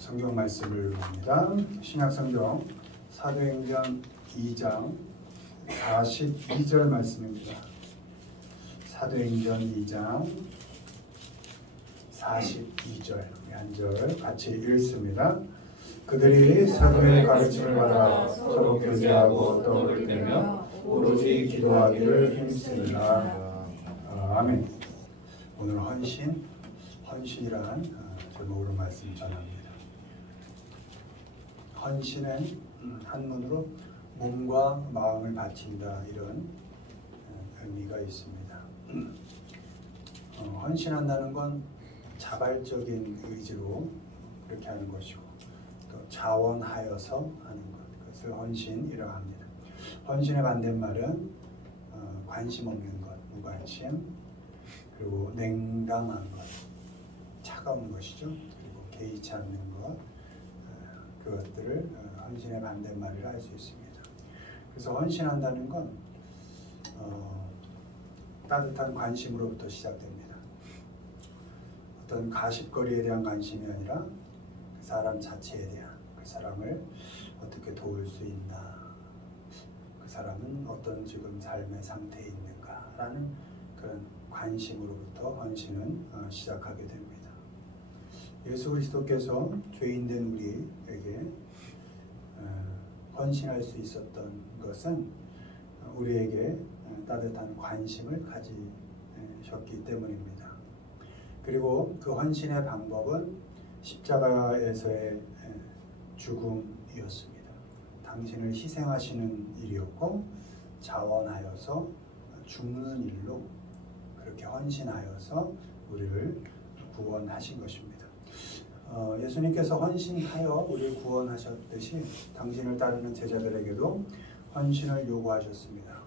성경 말씀을 봅니다. 신약성경 사도행전 2장 42절 말씀입니다. 사도행전 2장 42절 한 절 같이 읽습니다. 그들이 사도의 가르침을 받아 서로 교제하고 떡을 떼며 오로지 기도하기를 힘쓰니라. 아멘. 오늘 헌신이란 제목으로 말씀 전합니다. 헌신은 한문으로 몸과 마음을 바친다, 이런 의미가 있습니다. 헌신한다는 건 자발적인 의지로 그렇게 하는 것이고, 또 자원하여서 하는 것, 그것을 헌신이라고 합니다. 헌신의 반대말은 관심 없는 것, 무관심, 그리고 냉담한 것, 차가운 것이죠. 그리고 개의치 않는 것, 그것들을 헌신의 반대말이라 할 수 있습니다. 그래서 헌신한다는 건 따뜻한 관심으로부터 시작됩니다. 어떤 가십거리에 대한 관심이 아니라 그 사람 자체에 대한, 그 사람을 어떻게 도울 수 있나, 그 사람은 어떤 지금 삶의 상태에 있는가라는 그런 관심으로부터 헌신은 시작하게 됩니다. 예수 그리스도께서 죄인된 우리에게 헌신할 수 있었던 것은 우리에게 따뜻한 관심을 가지셨기 때문입니다. 그리고 그 헌신의 방법은 십자가에서의 죽음이었습니다. 당신을 희생하시는 일이었고, 자원하여서 죽는 일로 그렇게 헌신하여서 우리를 구원하신 것입니다. 예수님께서 헌신하여 우리를 구원하셨듯이 당신을 따르는 제자들에게도 헌신을 요구하셨습니다.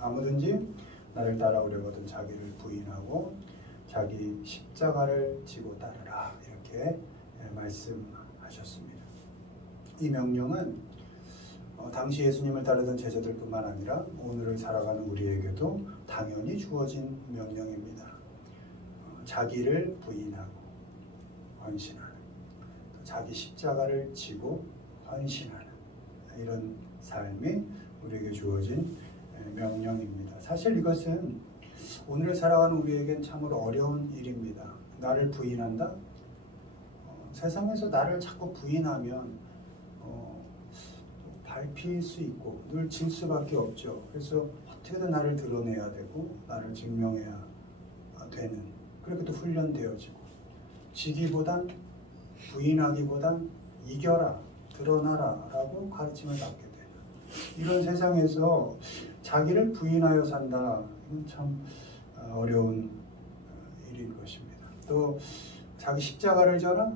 아무든지 나를 따라오려거든 자기를 부인하고 자기 십자가를 지고 따르라, 이렇게 말씀하셨습니다. 이 명령은 당시 예수님을 따르던 제자들뿐만 아니라 오늘을 살아가는 우리에게도 당연히 주어진 명령입니다. 자기를 부인하고 헌신하는, 자기 십자가를 지고 헌신하는 이런 삶이 우리에게 주어진 명령입니다. 사실 이것은 오늘을 살아가는 우리에겐 참으로 어려운 일입니다. 나를 부인한다? 세상에서 나를 자꾸 부인하면 밟힐 수 있고 늘 질 수밖에 없죠. 그래서 어떻게든 나를 드러내야 되고 나를 증명해야 되는, 그렇게 또 훈련되어지고, 지기보단 부인하기보단 이겨라, 드러나라 라고 가르침을 받게 되는 이런 세상에서 자기를 부인하여 산다, 이건 참 어려운 일인 것입니다. 또 자기 십자가를 져라?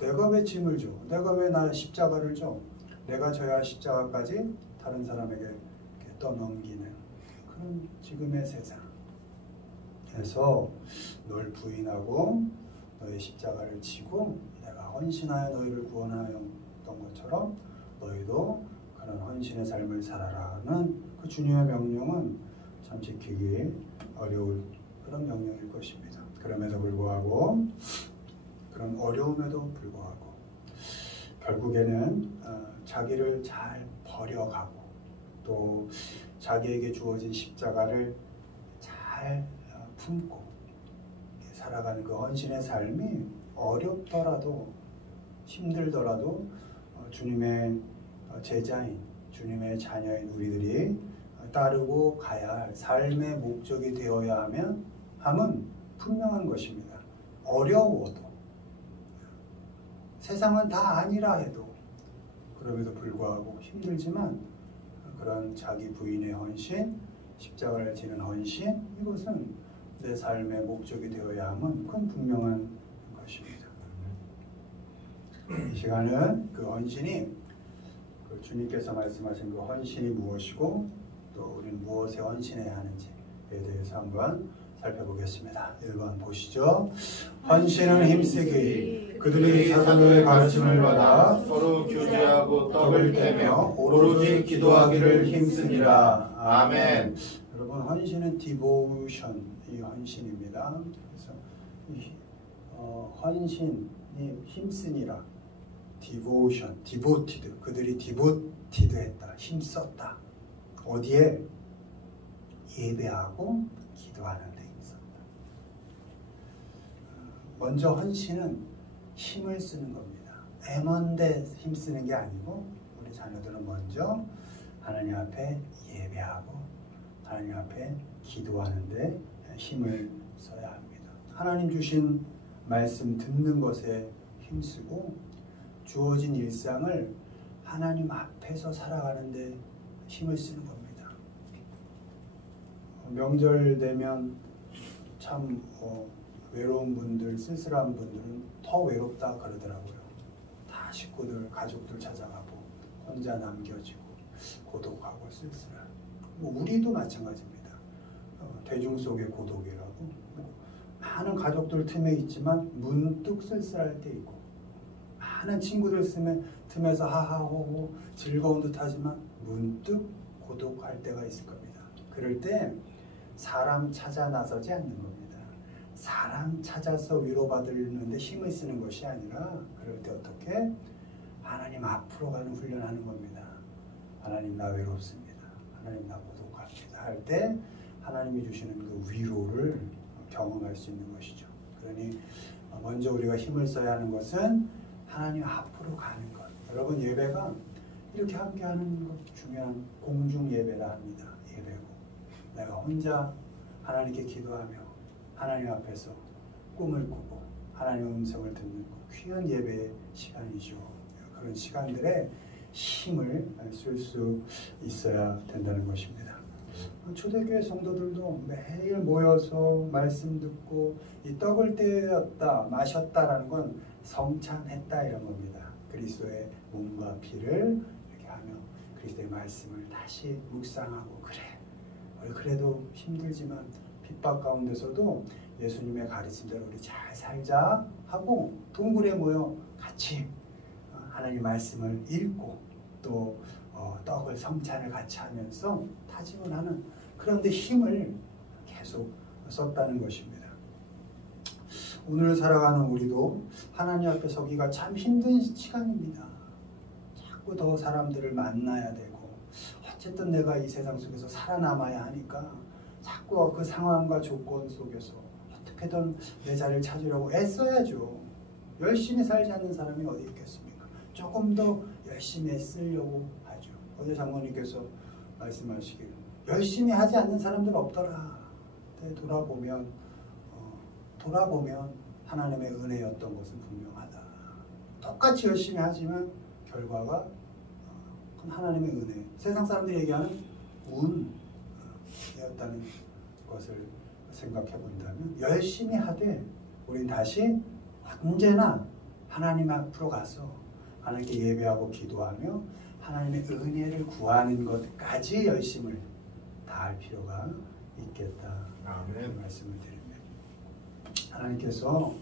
내가 왜 짐을 져? 내가 왜 나 십자가를 져? 내가 져야 할 십자가까지 다른 사람에게 떠넘기는 그런 지금의 세상에서 널 부인하고 너의 십자가를 지고 내가 헌신하여 너희를 구원하였던 것처럼 너희도 그런 헌신의 삶을 살아라는 그 주님의 명령은 참 지키기 어려울 그런 명령일 것입니다. 그럼에도 불구하고, 그런 어려움에도 불구하고 결국에는 자기를 잘 버려가고 또 자기에게 주어진 십자가를 잘 품고 살아가는 그 헌신의 삶이 어렵더라도 힘들더라도 주님의 제자인, 주님의 자녀인 우리들이 따르고 가야 할 삶의 목적이 되어야 함은 분명한 것입니다. 어려워도, 세상은 다 아니라 해도, 그럼에도 불구하고 힘들지만 그런 자기 부인의 헌신, 십자가를 지는 헌신, 이것은 내 삶의 목적이 되어야 함은 그건 분명한 것입니다. 이 시간은 그 헌신이, 그 주님께서 말씀하신 그 헌신이 무엇이고 또 우리는 무엇에 헌신해야 하는지에 대해서 한번 살펴보겠습니다. 1번 보시죠. 헌신은 힘쓰기. 그들이 사도의 가르침을 받아 서로 교제하고 떡을 떼며 오로지 기도하기를 힘쓰니라. 아멘. 여러분, 헌신은 디보션, 이 헌신입니다. 그래서 헌신, 힘쓰니라. 디보션, 디보티드. 그들이 디보티드했다. 힘썼다. 어디에? 예배하고 기도하는 데 힘썼다. 먼저 헌신은 힘을 쓰는 겁니다. 애먼데 힘쓰는 게 아니고 우리 자녀들은 먼저 하나님 앞에 예배하고 하나님 앞에 기도하는데 힘을 써야 합니다. 하나님 주신 말씀 듣는 것에 힘쓰고 주어진 일상을 하나님 앞에서 살아가는데 힘을 쓰는 겁니다. 명절 되면 참 외로운 분들, 쓸쓸한 분들은 더 외롭다 그러더라고요. 다 식구들, 가족들 찾아가고 혼자 남겨지고 고독하고 쓸쓸한. 우리도 마찬가지입니다. 대중 속의 고독이라고. 많은 가족들 틈에 있지만 문득 쓸쓸할 때 있고 많은 친구들 틈에서 하하호호 즐거운 듯 하지만 문득 고독할 때가 있을 겁니다. 그럴 때 사람 찾아 나서지 않는 겁니다. 사람 찾아서 위로받는데 힘을 쓰는 것이 아니라 그럴 때 어떻게? 하나님 앞으로 가는 훈련하는 겁니다. 하나님 나 외롭습니다. 하나님 나 고독합니다. 할 때 하나님이 주시는 그 위로를 경험할 수 있는 것이죠. 그러니 먼저 우리가 힘을 써야 하는 것은 하나님 앞으로 가는 것. 여러분 예배가 이렇게 함께하는 것 중요한 공중 예배라 합니다. 예배고 내가 혼자 하나님께 기도하며 하나님 앞에서 꿈을 꾸고 하나님의 음성을 듣는 것 귀한 예배의 시간이죠. 그런 시간들에 힘을 쓸 수 있어야 된다는 것입니다. 초대교회 성도들도 매일 모여서 말씀 듣고 이 떡을 떼었다 마셨다라는 건 성찬했다 이런 겁니다. 그리스도의 몸과 피를 이렇게 하며 그리스도의 말씀을 다시 묵상하고 그래 그래도 힘들지만 핍박 가운데서도 예수님의 가르침대로 우리 잘 살자 하고 동굴에 모여 같이 하나님 말씀을 읽고 또 떡을 성찬을 같이 하면서 다짐을 하는 그런데 힘을 계속 썼다는 것입니다. 오늘 살아가는 우리도 하나님 앞에 서기가 참 힘든 시간입니다. 자꾸 더 사람들을 만나야 되고 어쨌든 내가 이 세상 속에서 살아남아야 하니까 자꾸 그 상황과 조건 속에서 어떻게든 내 자리를 찾으려고 애써야죠. 열심히 살지 않는 사람이 어디 있겠습니까? 조금 더 열심히 애쓰려고 하죠. 어제 장모님께서 말씀하시길 열심히 하지 않는 사람들 없더라. 돌아보면 하나님의 은혜였던 것은 분명하다. 똑같이 열심히 하지만 결과가 하나님의 은혜. 세상 사람들이 얘기하는 운이었다는 것을 생각해 본다면 열심히 하되 우린 다시 언제나 하나님 앞으로 가서 하나님께 예배하고 기도하며 하나님의 은혜를 구하는 것까지 열심을 다할 필요가 있겠다. 아멘. 말씀을 드립니다. 하나님께서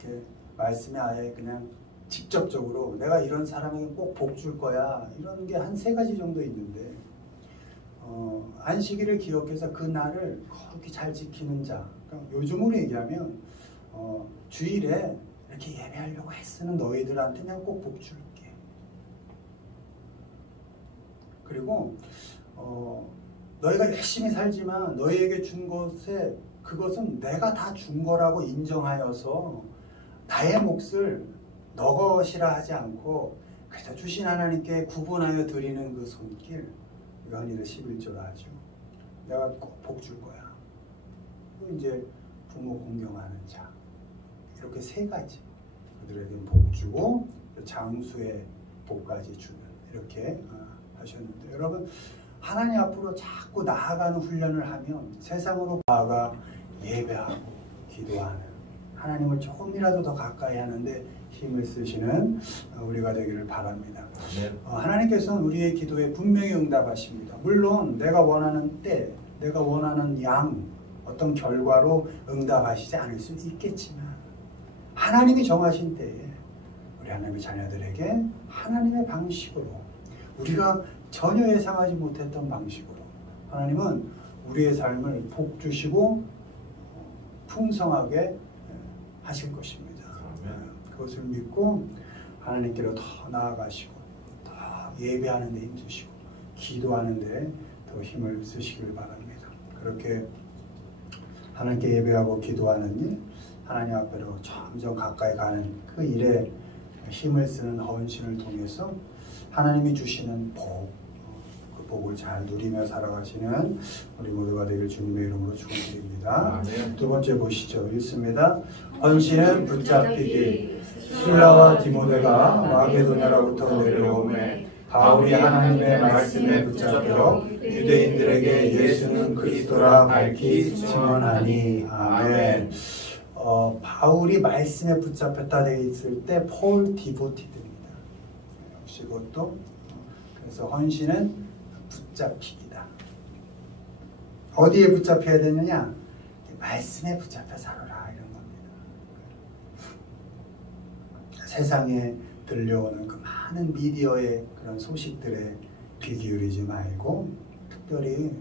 이렇게 말씀에 아예 그냥 직접적으로 내가 이런 사람에게 꼭 복 줄 거야 이런 게 한 3가지 정도 있는데 안식일을 기억해서 그 날을 거룩히 잘 지키는 자. 그러니까 요즘으로 얘기하면 주일에 이렇게 예배하려고 애쓰는 너희들한테 내가 꼭 복 줄게. 그리고 너희가 열심히 살지만 너희에게 준 것에 그것은 내가 다 준 거라고 인정하여서 나의 몫을 너 것이라 하지 않고 그저 주신 하나님께 구분하여 드리는 그 손길, 이거 흔히들 11조라 하죠. 내가 꼭 복 줄 거야. 또 이제 부모 공경하는 자. 이렇게 3가지. 그들에게는 복 주고 장수의 복까지 주는 이렇게 하셨는데 여러분 하나님 앞으로 자꾸 나아가는 훈련을 하면 세상으로 나아가 예배하고 기도하는 하나님을 조금이라도 더 가까이 하는데 힘을 쓰시는 우리가 되기를 바랍니다. 하나님께서는 우리의 기도에 분명히 응답하십니다. 물론 내가 원하는 때, 내가 원하는 양, 어떤 결과로 응답하시지 않을 수 있겠지만 하나님이 정하신 때에 우리 하나님의 자녀들에게 하나님의 방식으로 우리가 전혀 예상하지 못했던 방식으로 하나님은 우리의 삶을 복 주시고 풍성하게 하실 것입니다. 그것을 믿고 하나님께로 더 나아가시고 더 예배하는 데 힘쓰시고 기도하는 데 더 힘을 쓰시길 바랍니다. 그렇게 하나님께 예배하고 기도하는 일, 하나님 앞으로 점점 가까이 가는 그 일에 힘을 쓰는 헌신을 통해서 하나님이 주시는 복, 그 복을 잘 누리며 살아가시는 우리 모두가 되길 주님의 이름으로 축원드립니다. 두 번째 보시죠. 읽습니다. 헌신은 붙잡히기. 실라와 디모데가 마게도냐로부터 내려오매 바울이 하나님의 말씀에 붙잡혀 유대인들에게 예수는 그리스도라 밝히 증언하니. 아멘. 바울이 말씀에 붙잡혔다 되어 있을 때 폴 디보티드입니다. 역시 그것도 그래서 헌신은 붙잡히기다. 어디에 붙잡혀야 되느냐? 말씀에 붙잡혀 살아라 이런 겁니다. 세상에 들려오는 그 많은 미디어의 그런 소식들에 귀 기울이지 말고 특별히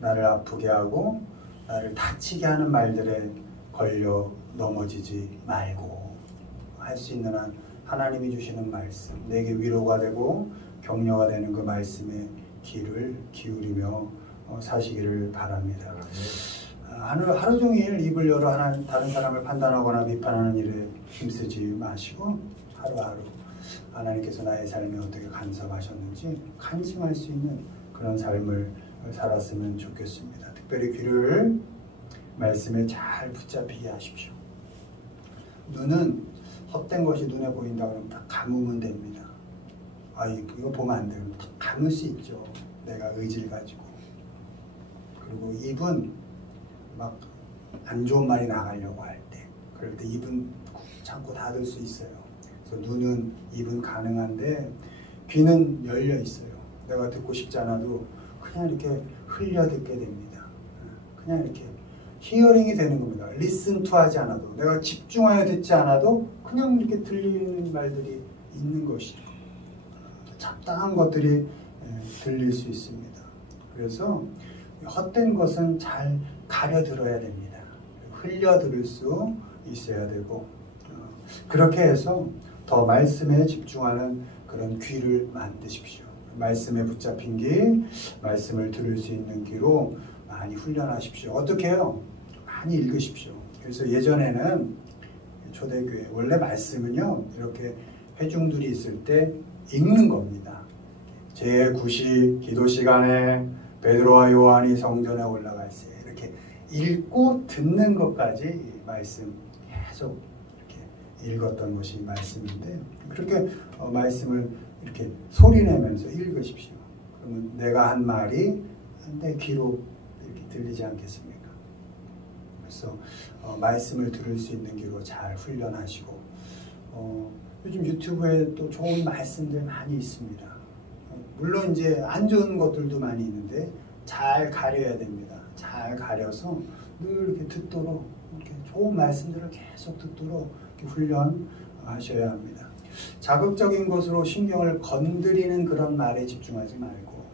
나를 아프게 하고 나를 다치게 하는 말들에 걸려 넘어지지 말고 할 수 있는 한 하나님이 주시는 말씀, 내게 위로가 되고 격려가 되는 그 말씀에 귀를 기울이며 사시기를 바랍니다. 하루 종일 입을 열어 다른 사람을 판단하거나 비판하는 일에 힘쓰지 마시고 하루하루 하나님께서 나의 삶에 어떻게 간섭하셨는지 간증할 수 있는 그런 삶을 살았으면 좋겠습니다. 특별히 귀를 말씀에 잘 붙잡히게 하십시오. 눈은 헛된 것이 눈에 보인다 그러면 다 감으면 됩니다. 이거 보면 안 돼요. 다 감을 수 있죠. 내가 의지를 가지고. 그리고 입은 막 안 좋은 말이 나가려고 할 때, 그럴 때 입은 참고 닫을 수 있어요. 그래서 눈은, 입은 가능한데 귀는 열려 있어요. 내가 듣고 싶지 않아도 그냥 이렇게 흘려 듣게 됩니다. 그냥 이렇게 히어링이 되는 겁니다. listen to 하지 않아도, 내가 집중하여 듣지 않아도 그냥 이렇게 들리는 말들이 있는 것이죠. 잡다한 것들이 들릴 수 있습니다. 그래서 헛된 것은 잘 가려 들어야 됩니다. 흘려 들을 수 있어야 되고, 그렇게 해서 더 말씀에 집중하는 그런 귀를 만드십시오. 말씀에 붙잡힌 귀, 말씀을 들을 수 있는 귀로 많이 훈련하십시오. 어떻게 해요? 많이 읽으십시오. 그래서 예전에는 초대교회 원래 말씀은요 이렇게 회중들이 있을 때 읽는 겁니다. 제9시 기도 시간에 베드로와 요한이 성전에 올라갔어요. 이렇게 읽고 듣는 것까지 말씀 계속 이렇게 읽었던 것이 말씀인데, 그렇게 말씀을 이렇게 소리내면서 읽으십시오. 그러면 내가 한 말이 내 귀로 이렇게 들리지 않겠습니까? 그래서 말씀을 들을 수 있는 귀로 잘 훈련하시고, 요즘 유튜브에 또 좋은 말씀들 많이 있습니다. 물론 이제 안 좋은 것들도 많이 있는데 잘 가려야 됩니다. 잘 가려서 늘 이렇게 듣도록, 이렇게 좋은 말씀들을 계속 듣도록 이렇게 훈련하셔야 합니다. 자극적인 것으로 신경을 건드리는 그런 말에 집중하지 말고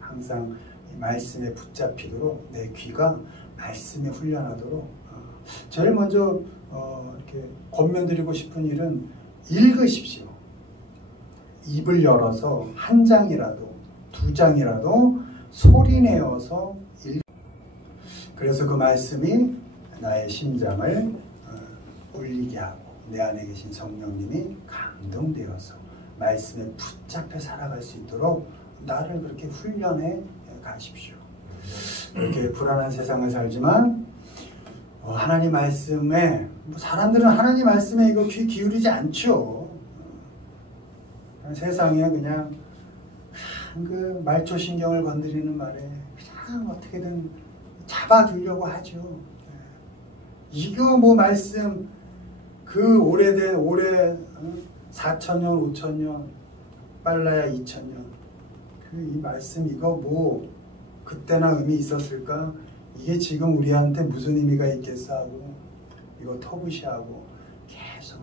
항상 이 말씀에 붙잡히도록 내 귀가 말씀에 훈련하도록, 제일 먼저 이렇게 권면드리고 싶은 일은 읽으십시오. 입을 열어서 한 장이라도 두 장이라도 소리내어서 그래서 그 말씀이 나의 심장을 울리게 하고 내 안에 계신 성령님이 감동되어서 말씀에 붙잡혀 살아갈 수 있도록 나를 그렇게 훈련해 가십시오. 이렇게 불안한 세상을 살지만 하나님 말씀에, 사람들은 하나님 말씀에 이거 귀 기울이지 않죠. 세상에 그냥 그 말초신경을 건드리는 말에 그냥 어떻게든 잡아두려고 하죠. 이거 뭐 말씀 그 오래된 올해 4,000년 5,000년 빨라야 2,000년 그 이 말씀 이거 뭐 그때나 의미 있었을까? 이게 지금 우리한테 무슨 의미가 있겠어 하고 이거 터부시하고 계속,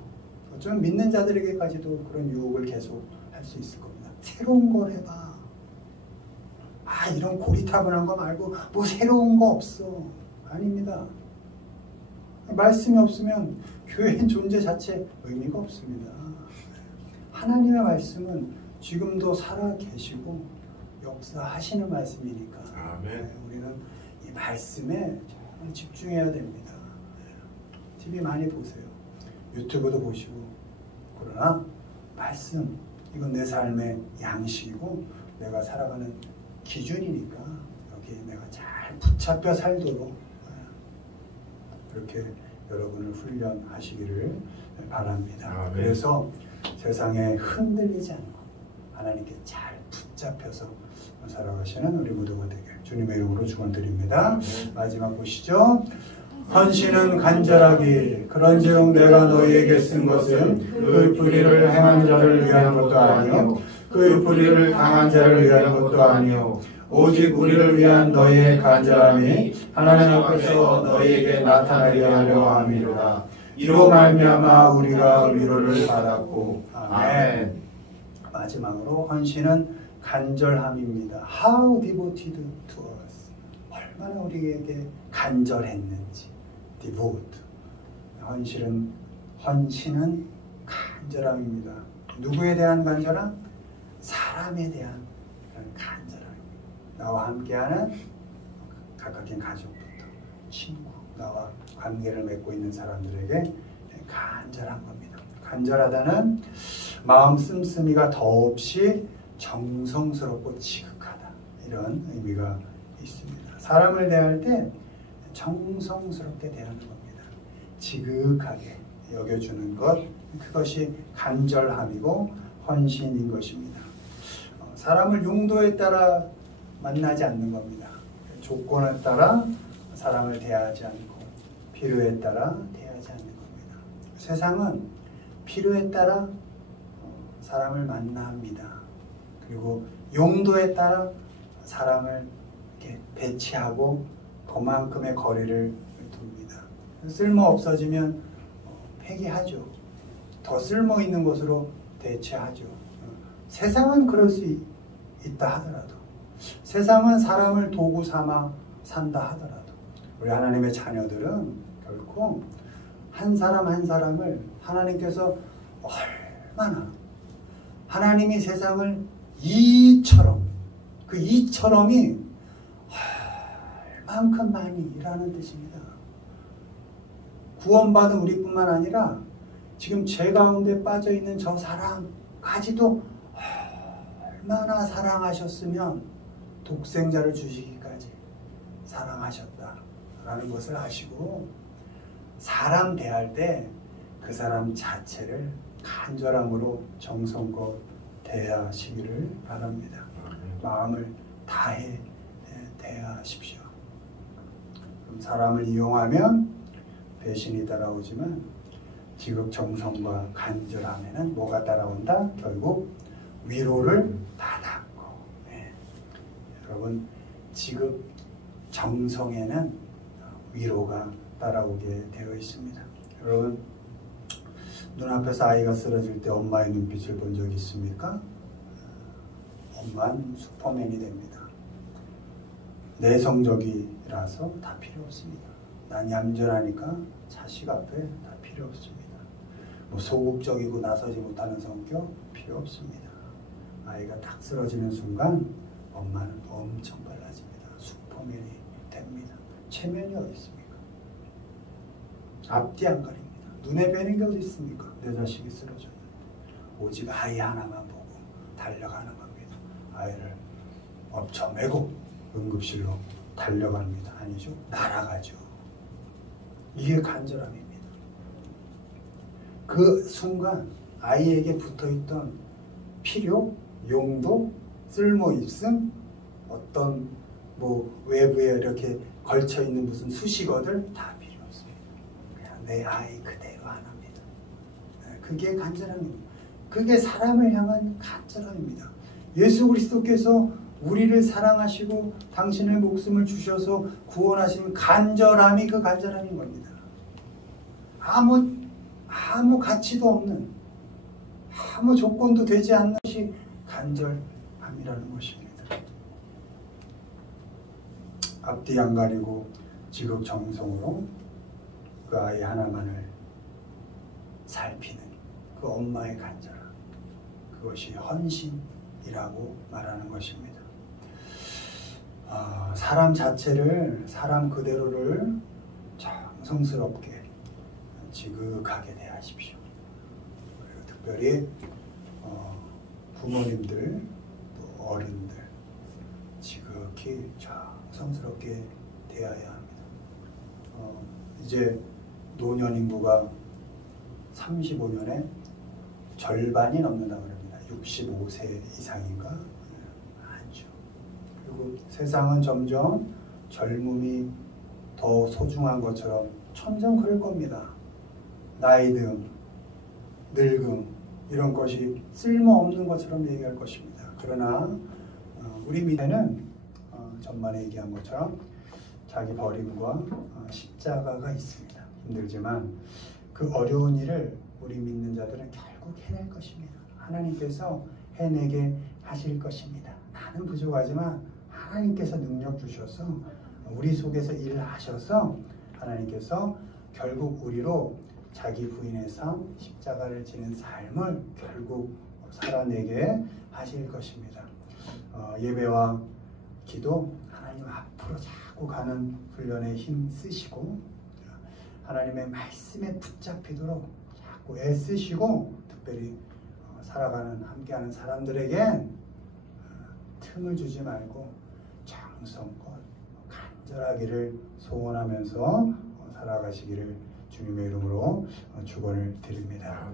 좀 믿는 자들에게까지도 그런 유혹을 계속 할 수 있을 겁니다. 새로운 걸 해봐. 이런 고리타분한 거 말고 뭐 새로운 거 없어. 아닙니다. 말씀이 없으면 교회의 존재 자체 의미가 없습니다. 하나님의 말씀은 지금도 살아 계시고 역사하시는 말씀이니까 아멘. 우리는 이 말씀에 정말 집중해야 됩니다. TV 많이 보세요. 유튜브도 보시고. 그러나 말씀, 이건 내 삶의 양식이고 내가 살아가는 기준이니까 여기에 내가 잘 붙잡혀 살도록 그렇게 여러분을 훈련하시기를 바랍니다. 아멘. 그래서 세상에 흔들리지 않고 하나님께 잘 붙잡혀서 살아가시는 우리 모두가 되게 주님의 이름으로 축원드립니다. 마지막 보시죠. 헌신은 간절하기 그런즉 내가 너희에게 쓴 것은 그 불의를 행한 자를 위한 것도 아니요 그 불의를 당한 자를 위한 것도 아니요 오직 우리를 위한 너희의 간절함이 하나님 앞에서 너희에게 나타나게 하려 함이로다. 이로 말미암아 우리가 위로를 받았고. 아멘. 마지막으로 헌신은 간절함입니다. How devoted to us. 얼마나 우리에게 간절했는지. devote. 헌신은 간절함입니다. 누구에 대한 간절함? 사람에 대한 간절함입니다. 나와 함께하는 가까운 가족부터 친구, 나와 관계를 맺고 있는 사람들에게 간절한 겁니다. 간절하다는 마음 씀씀이가 더없이 정성스럽고 지극하다 이런 의미가 있습니다. 사람을 대할 때 정성스럽게 대하는 겁니다. 지극하게 여겨주는 것, 그것이 간절함이고 헌신인 것입니다. 사람을 용도에 따라 만나지 않는 겁니다. 조건에 따라 사람을 대하지 않고 필요에 따라 대하지 않는 겁니다. 세상은 필요에 따라 사람을 만납니다. 그리고 용도에 따라 사람을 이렇게 배치하고 그만큼의 거리를 둡니다. 쓸모 없어지면 폐기하죠. 더 쓸모 있는 것으로 대체하죠. 세상은 그럴 수 있다 하더라도, 세상은 사람을 도구 삼아 산다 하더라도, 우리 하나님의 자녀들은 결코 한 사람 한 사람을 하나님께서 얼마나, 하나님이 세상을 이처럼, 그 이처럼이 얼만큼 많이 일하는 뜻입니다. 구원받은 우리뿐만 아니라 지금 죄 가운데 빠져있는 저 사람까지도 얼마나 사랑하셨으면 독생자를 주시기까지 사랑하셨다라는 것을 아시고, 사람 대할 때 그 사람 자체를 간절함으로 정성껏 대하시기를 바랍니다. 마음을 다해 대하십시오. 그럼 사람을 이용하면 배신이 따라오지만 지극정성과 간절함에는 뭐가 따라온다? 결국 위로를 받았고. 네. 여러분, 지극정성에는 위로가 따라오게 되어 있습니다. 여러분, 눈앞에서 아이가 쓰러질 때 엄마의 눈빛을 본 적 있습니까? 엄마는 슈퍼맨이 됩니다. 내성적이라서 다 필요 없습니다. 난 얌전하니까 자식 앞에 다 필요 없습니다. 뭐 소극적이고 나서지 못하는 성격 필요 없습니다. 아이가 딱 쓰러지는 순간 엄마는 엄청 빨라집니다. 슈퍼맨이 됩니다. 체면이 어디 있습니까? 앞뒤 안 가립니다. 눈에 뵈는 게 어디 있습니까? 내 자식이 쓰러졌는데 오직 아이 하나만 보고 달려가는 겁니다. 아이를 엎쳐매고 응급실로 달려갑니다. 아니죠? 날아가죠. 이게 간절함입니다. 그 순간 아이에게 붙어있던 필요, 용도, 쓸모 있음, 어떤 뭐 외부에 이렇게 걸쳐있는 무슨 수식어들 다 필요 없습니다. 그냥 내 아이 그대로 하나입니다. 그게 간절함입니다. 그게 사람을 향한 간절함입니다. 예수 그리스도께서 우리를 사랑하시고 당신의 목숨을 주셔서 구원하신 간절함이 그 간절함인 겁니다. 아무 가치도 없는, 아무 조건도 되지 않는 것이 간절함이라는 것입니다. 앞뒤 안 가리고 지극정성으로 그 아이 하나만을 살피는 그 엄마의 간절함, 그것이 헌신이라고 말하는 것입니다. 사람 자체를, 사람 그대로를 정성스럽게 지극하게 대하십시오. 그리고 특별히 부모님들, 또 어른들 지극히 정성스럽게 대해야 합니다. 이제 노년 인구가 35년에 절반이 넘는다고 합니다. 65세 이상인가? 많죠. 그리고 세상은 점점 젊음이 더 소중한 것처럼 점점 그럴 겁니다. 나이듦, 늙음 이런 것이 쓸모없는 것처럼 얘기할 것입니다. 그러나 우리 미래는 전반에 얘기한 것처럼 자기 버림과 십자가가 있습니다. 힘들지만 그 어려운 일을 우리 믿는 자들은 결국 해낼 것입니다. 하나님께서 해내게 하실 것입니다. 나는 부족하지만 하나님께서 능력 주셔서 우리 속에서 일을 하셔서 하나님께서 결국 우리로 자기 부인의 삶, 십자가를 지는 삶을 결국 살아내게 하실 것입니다. 예배와 기도, 하나님 앞으로 자꾸 가는 훈련에 힘 쓰시고 하나님의 말씀에 붙잡히도록 자꾸 애쓰시고 특별히 살아가는 함께하는 사람들에겐 틈을 주지 말고 정성껏 간절하기를 소원하면서 살아가시기를 주님의 이름으로 축원을 드립니다.